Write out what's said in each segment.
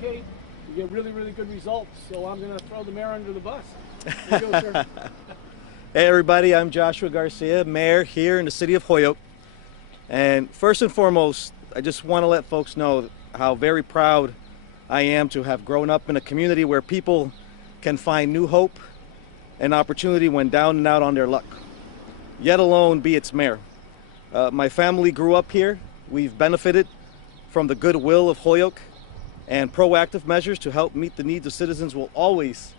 advocate, you get really, really good results. So I'm going to throw the mayor under the bus. There you go, sir. Hey everybody, I'm Joshua Garcia, mayor here in the city of Holyoke. And first and foremost, I just want to let folks know how very proud I am to have grown up in a community where people can find new hope and opportunity when down and out on their luck, yet alone be its mayor. My family grew up here. We've benefited from the goodwill of Holyoke, and proactive measures to help meet the needs of citizens will always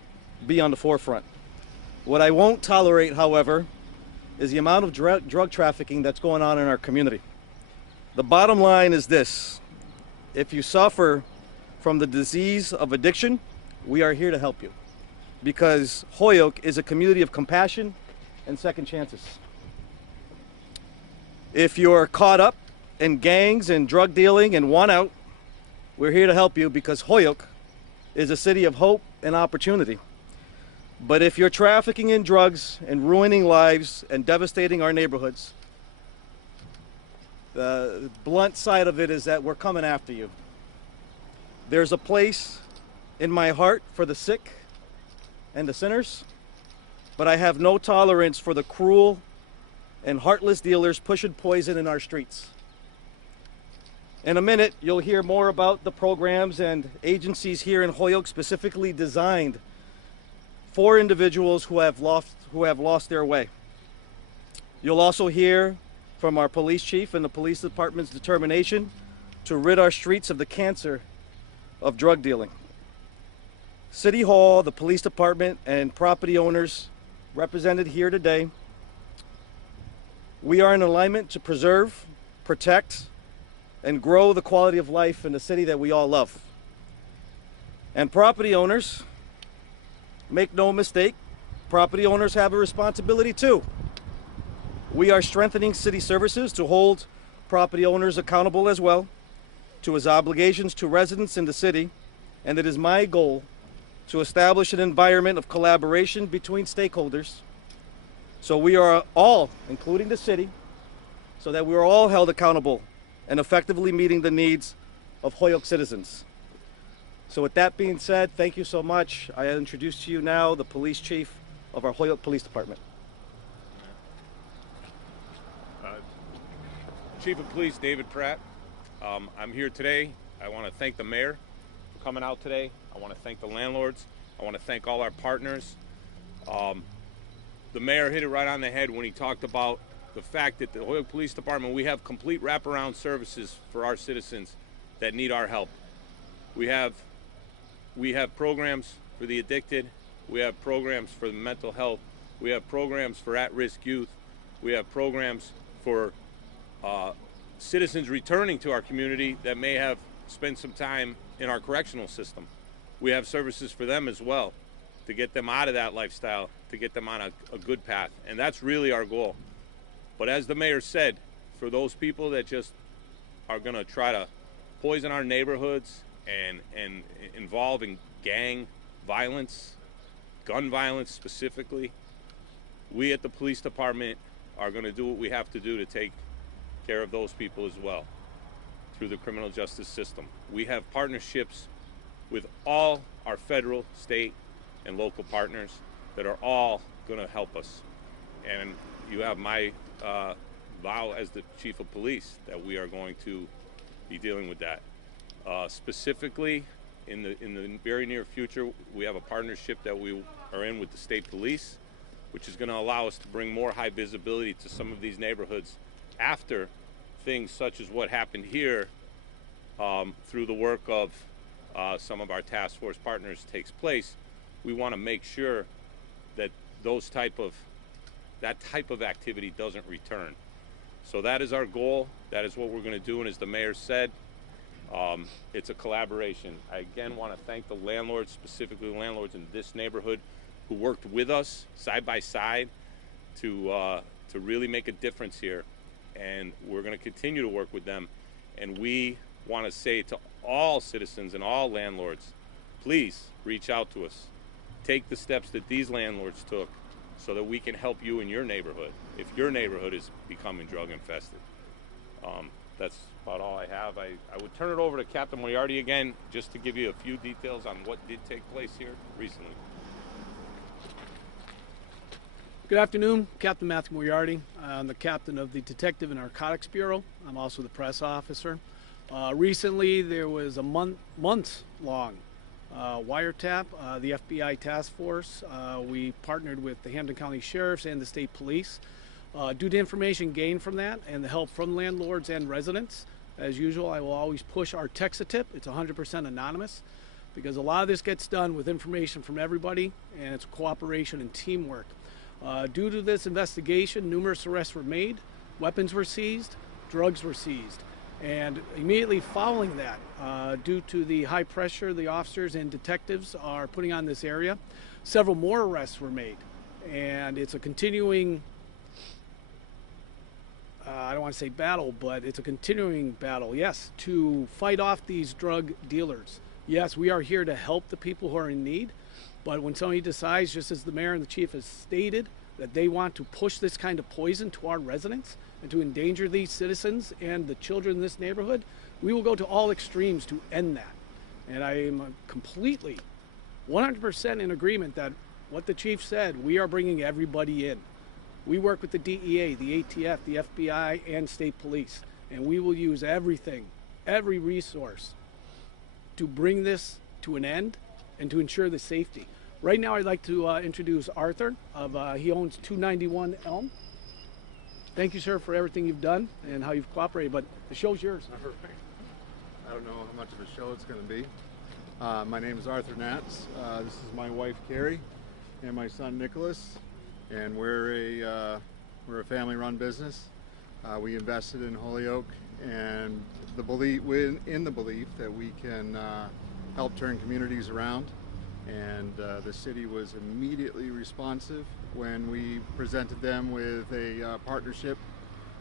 be on the forefront. What I won't tolerate, however, is the amount of drug trafficking that's going on in our community. The bottom line is this: if you suffer from the disease of addiction, we are here to help you, because Holyoke is a community of compassion and second chances. If you're caught up in gangs and drug dealing and want out, we're here to help you, because Holyoke is a city of hope and opportunity. But if you're trafficking in drugs and ruining lives and devastating our neighborhoods, the blunt side of it is that we're coming after you. There's a place in my heart for the sick and the sinners, but I have no tolerance for the cruel and heartless dealers pushing poison in our streets. In a minute, you'll hear more about the programs and agencies here in Holyoke specifically designed for individuals who have lost their way. You'll also hear from our police chief and the police department's determination to rid our streets of the cancer of drug dealing. City Hall, the police department, and property owners represented here today, we are in alignment to preserve, protect, and grow the quality of life in the city that we all love. And property owners, make no mistake, property owners have a responsibility too. We are strengthening city services to hold property owners accountable as well to his obligations to residents in the city, and it is my goal to establish an environment of collaboration between stakeholders, so we are all, including the city, so that we are all held accountable and effectively meeting the needs of Holyoke citizens. So with that being said, thank you so much. I introduce to you now the police chief of our Holyoke Police Department. Chief of Police David Pratt. I'm here today. I want to thank the mayor for coming out today. I want to thank the landlords. I want to thank all our partners. The mayor hit it right on the head when he talked about the fact that the Holyoke Police Department, we have complete wraparound services for our citizens that need our help. We have programs for the addicted. We have programs for the mental health. We have programs for at-risk youth. We have programs for citizens returning to our community that may have spent some time in our correctional system. We have services for them as well, to get them out of that lifestyle, to get them on a good path. And that's really our goal. But as the mayor said, for those people that just are gonna try to poison our neighborhoods and involve in gang violence, gun violence specifically, we at the police department are gonna do what we have to do to take care of those people as well through the criminal justice system. We have partnerships with all our federal, state, and local partners that are all going to help us. And you have my vow as the chief of police that we are going to be dealing with that. Specifically, in the very near future, we have a partnership that we are in with the state police, which is going to allow us to bring more high visibility to some of these neighborhoods after things such as what happened here through the work of some of our task force partners takes place. We want to make sure that that type of activity doesn't return. So that is our goal. That is what we're going to do. And as the mayor said, it's a collaboration. I again want to thank the landlords, specifically the landlords in this neighborhood, who worked with us side by side to really make a difference here. And we're going to continue to work with them. And we want to say to all citizens and all landlords, please reach out to us. Take the steps that these landlords took so that we can help you in your neighborhood if your neighborhood is becoming drug infested. That's about all I have. I would turn it over to Captain Moriarty again, just to give you a few details on what did take place here recently. Good afternoon, Captain Matthew Moriarty. I'm the captain of the Detective and Narcotics Bureau. I'm also the press officer. Recently, there was a months-long wiretap. The FBI task force, we partnered with the Hampden County Sheriffs and the State Police. Due to information gained from that and the help from landlords and residents, as usual, I will always push our text-a-tip. It's 100% anonymous, because a lot of this gets done with information from everybody, and it's cooperation and teamwork. Due to this investigation, numerous arrests were made, weapons were seized, drugs were seized. And immediately following that, due to the high pressure the officers and detectives are putting on this area, several more arrests were made. And it's a continuing, I don't want to say battle, but it's a continuing battle, yes, to fight off these drug dealers. Yes, we are here to help the people who are in need. But when somebody decides, just as the mayor and the chief has stated, that they want to push this kind of poison to our residents and to endanger these citizens and the children in this neighborhood, we will go to all extremes to end that. And I am completely, 100% in agreement that what the chief said, we are bringing everybody in. We work with the DEA, the ATF, the FBI, and state police, and we will use everything, every resource to bring this to an end and to ensure the safety. Right now, I'd like to introduce Arthur. He owns 291 Elm. Thank you, sir, for everything you've done and how you've cooperated, but the show's yours. All right. I don't know how much of a show it's going to be. My name is Arthur Natz. This is my wife, Carrie, and my son, Nicholas, and we're a family-run business. We invested in Holyoke, and in the belief that we can help turn communities around, and the city was immediately responsive when we presented them with a partnership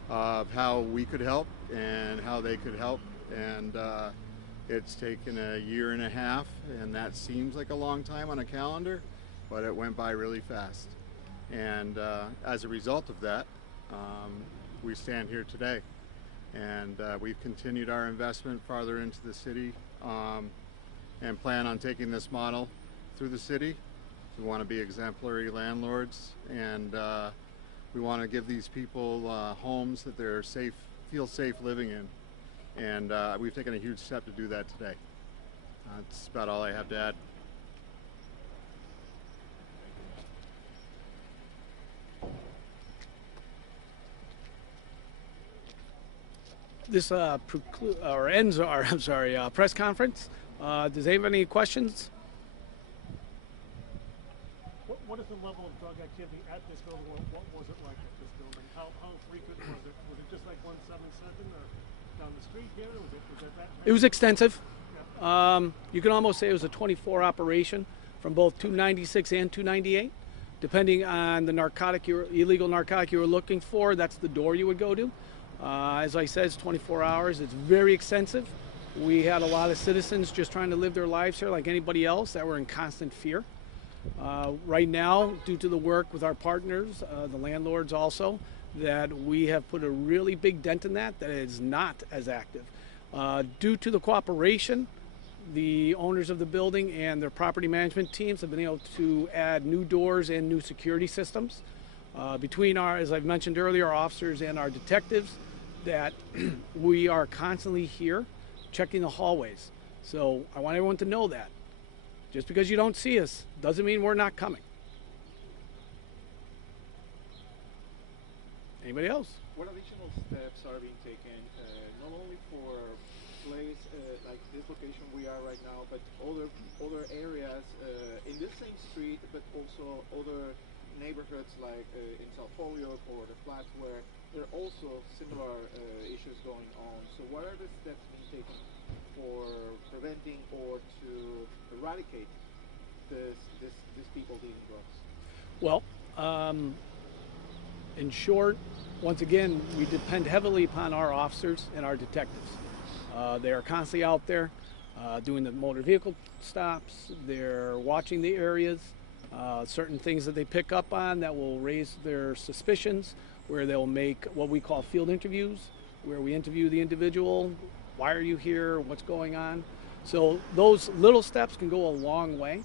of how we could help and how they could help, and it's taken a year and a half, and that seems like a long time on a calendar, but it went by really fast. And as a result of that, we stand here today, and we've continued our investment farther into the city and plan on taking this model through the city. We want to be exemplary landlords, and we want to give these people homes that they're feel safe living in, and we've taken a huge step to do that today. That's about all I have to add. This ends our press conference. Does anybody have any questions? What is the level of drug activity at this building? What was it like at this building? How frequent was it? Was it just like 177 or down the street here? Was it that? It was extensive. Yeah. You can almost say it was a 24 operation from both 296 and 298. Depending on the illegal narcotic you were looking for, that's the door you would go to. As I said, it's 24 hours. It's very extensive. We had a lot of citizens just trying to live their lives here like anybody else that were in constant fear. Right now, due to the work with our partners, the landlords also, that we have put a really big dent in that is not as active. Due to the cooperation, the owners of the building and their property management teams have been able to add new doors and new security systems. Between as I've mentioned earlier, our officers and our detectives, that we are constantly here checking the hallways. So I want everyone to know that. Just because you don't see us doesn't mean we're not coming. Anybody else? What additional steps are being taken, not only for place like this location we are right now, but other areas in this same street, but also other neighborhoods like in South Holyoke or the flats where there are also similar issues going on. So what are the steps being taken for preventing or to eradicate these people dealing drugs? Well, in short, once again, we depend heavily upon our officers and our detectives. They are constantly out there doing the motor vehicle stops. They're watching the areas, certain things that they pick up on that will raise their suspicions, where they'll make what we call field interviews, where we interview the individual. Why are you here? What's going on? So those little steps can go a long way.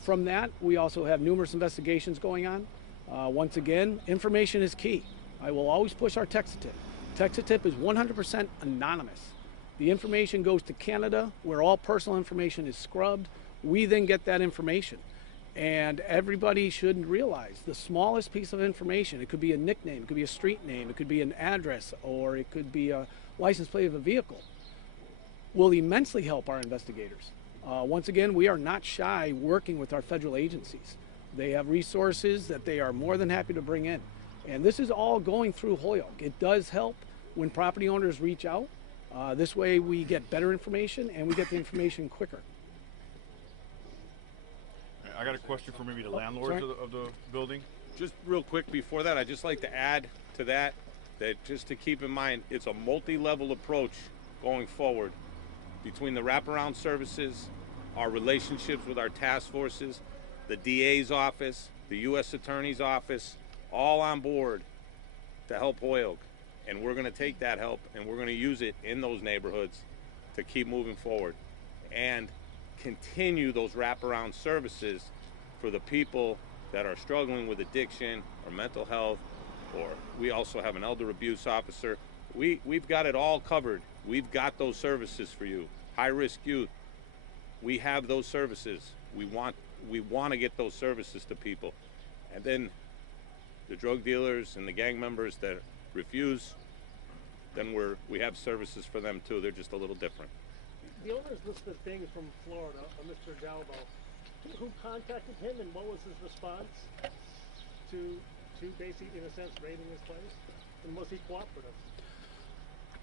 From that, we also have numerous investigations going on. Once again, information is key. I will always push our text-a-tip. Text-a-tip is 100% anonymous. The information goes to Canada, where all personal information is scrubbed. We then get that information. And everybody should realize the smallest piece of information, it could be a nickname, it could be a street name, it could be an address, or it could be a license plate of a vehicle, will immensely help our investigators. Once again, we are not shy working with our federal agencies. They have resources that they are more than happy to bring in. And this is all going through Holyoke. It does help when property owners reach out. This way we get better information and we get the information quicker. I got a question for maybe the landlords of the building. Just real quick before that, I'd just like to add to that just to keep in mind, it's a multi-level approach going forward between the wraparound services, our relationships with our task forces, the DA's office, the U.S. Attorney's office, all on board to help Holyoke. And we're going to take that help and we're going to use it in those neighborhoods to keep moving forward and continue those wraparound services for the people that are struggling with addiction or mental health, or we also have an elder abuse officer. We've got it all covered. We've got those services for you. High-risk youth, we have those services. We want to get those services to people. And then the drug dealers and the gang members that refuse, then we have services for them too. They're just a little different. The owner's listed being from Florida, Mr. Dalbo. Who contacted him and what was his response to basically, in a sense, raiding his place? And was he cooperative?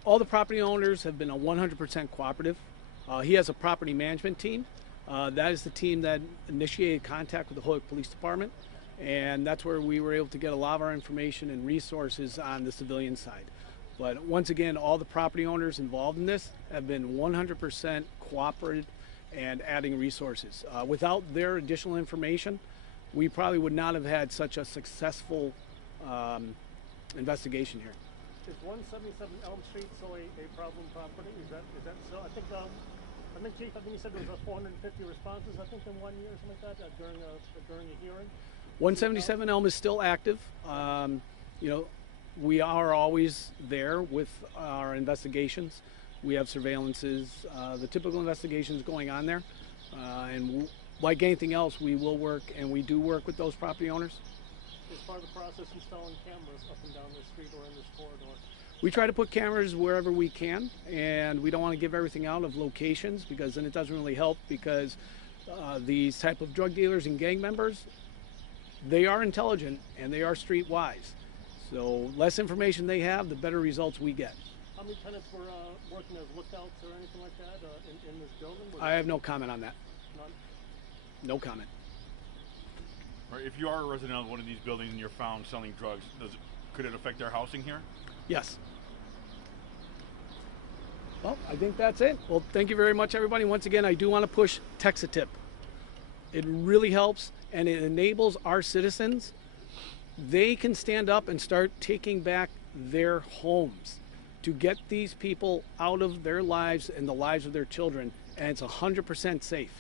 All the property owners have been 100% cooperative. He has a property management team. That is the team that initiated contact with the Holyoke Police Department, and that's where we were able to get a lot of our information and resources on the civilian side. But once again, all the property owners involved in this have been 100% cooperative and adding resources. Without their additional information, we probably would not have had such a successful investigation here. Is 177 Elm Street still a problem property? Is that so? I think Chief, you said there was 450 responses, I think, in 1 year or something like that during a hearing. 177 Elm is still active. You know, we are always there with our investigations. We have surveillances, the typical investigations going on there. And like anything else, we will work, and we do work with those property owners. Is part of the process installing cameras up and down the street or in this corridor? We try to put cameras wherever we can, and we don't want to give everything out of locations because then it doesn't really help, because these type of drug dealers and gang members, they are intelligent and they are streetwise. So less information they have, the better results we get. How many tenants were working as lookouts or anything like that in this building? I have no comment on that. None? No comment. Right, if you are a resident of one of these buildings and you're found selling drugs, could it affect their housing here? Yes. Well, I think that's it. Well, thank you very much, everybody. Once again, I do want to push text-a-tip. It really helps, and it enables our citizens. They can stand up and start taking back their homes to get these people out of their lives and the lives of their children, and it's 100% safe.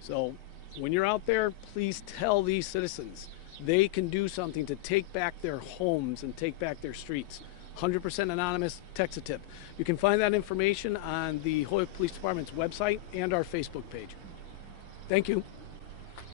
So when you're out there, please tell these citizens they can do something to take back their homes and take back their streets. 100% anonymous, text-a-tip. You can find that information on the Holyoke Police Department's website and our Facebook page. Thank you.